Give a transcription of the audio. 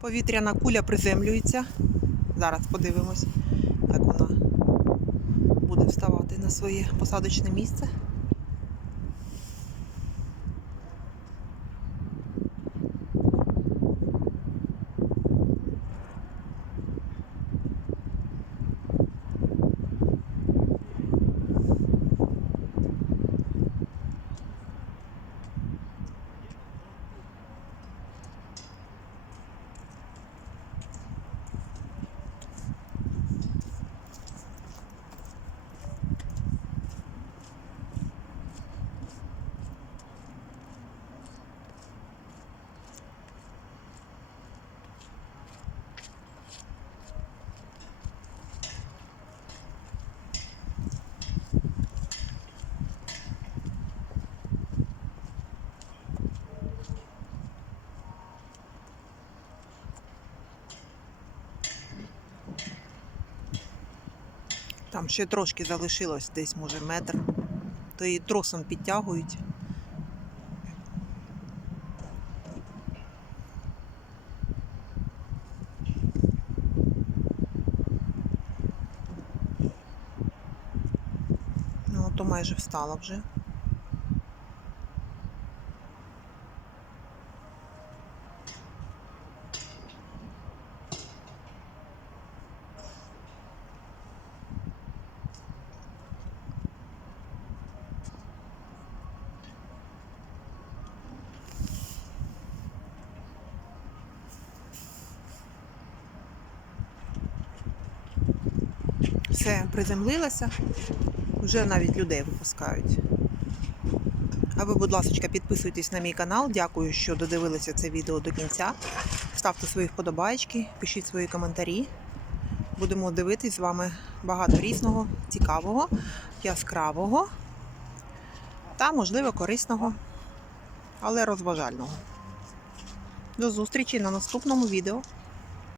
Повітряна куля приземлюється. Зараз подивимось, як вона буде вставати на своє посадочне місце. Там ще трошки залишилось, десь може метр. То її тросом підтягують. Ну, то майже встала вже. Все, приземлилася. Вже навіть людей випускають. А ви, будь ласка, підписуйтесь на мій канал. Дякую, що додивилися це відео до кінця. Ставте свої вподобайки, пишіть свої коментарі. Будемо дивитись з вами багато різного, цікавого, яскравого та, можливо, корисного, але розважального. До зустрічі на наступному відео.